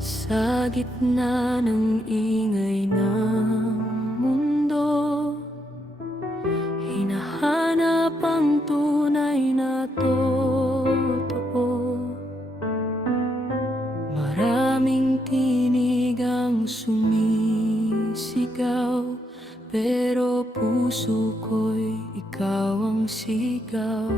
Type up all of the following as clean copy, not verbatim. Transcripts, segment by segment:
Sa gitna ng ingay ng mundo, hinahanap ang tunay na totoo. Maraming tinig ang sumisigaw, pero puso ko'y ikaw ang sigaw.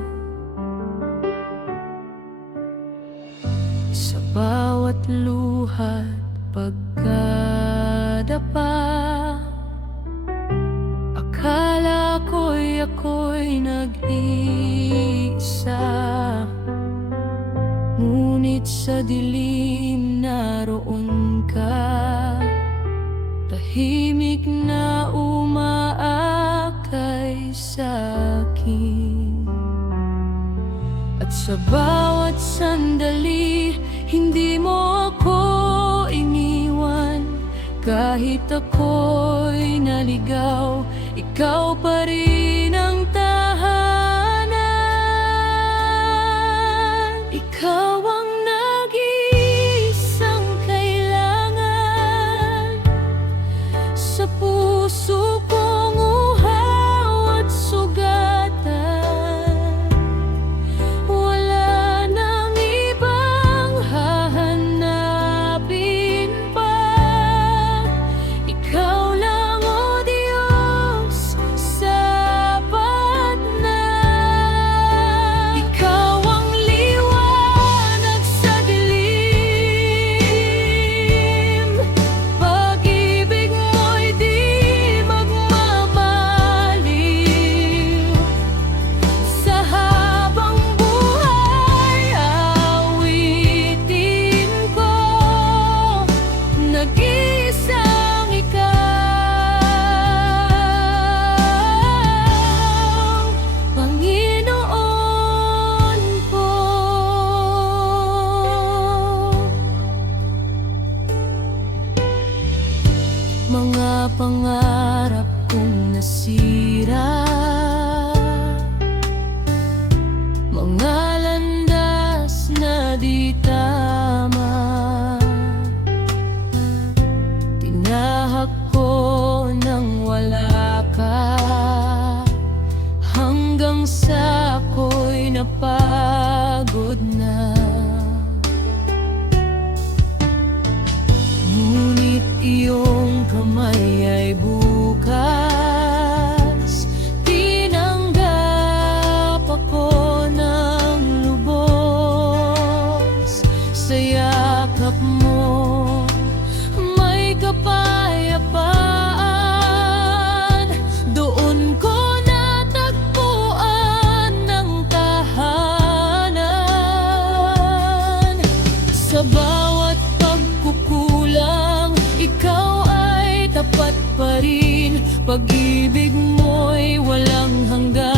Sa bawat luha't pagkadapa, akala ako'y nag-iisa. Ngunit sa dilim naroon ka, tahimik na umaakay sa'kin. At sa bawat sandali, hindi mo ako iniwan. Kahit ako'y naligaw, ikaw pa rin ang tahanan. Ikaw ang nag-iisang kailangan sa puso kong uhaw at sugatan. Wala nang ibang hahanapin pa. Ikaw lang, o Diyos, sapat na. Ikaw ang liwanag sa dilim. Pag-ibig mo'y di magmamaliw. Sa habang buhay, awitin ko, nag-iisang ikaw, Panginoon ko. Mga pangarap kong nasira, mga landas na di tama, tinahak ko nang wala ka, hanggang sa ako'y napagod na. Ngunit iyong kamay ay bukas, tinanggap ako ng lubos. Sa yakap mo may kapayapaan, doon ko natagpuan ng tahanan. Sa bawat pagkukulang, ikaw ay tapat pa rin. Pag-ibig mo'y walang hanggan.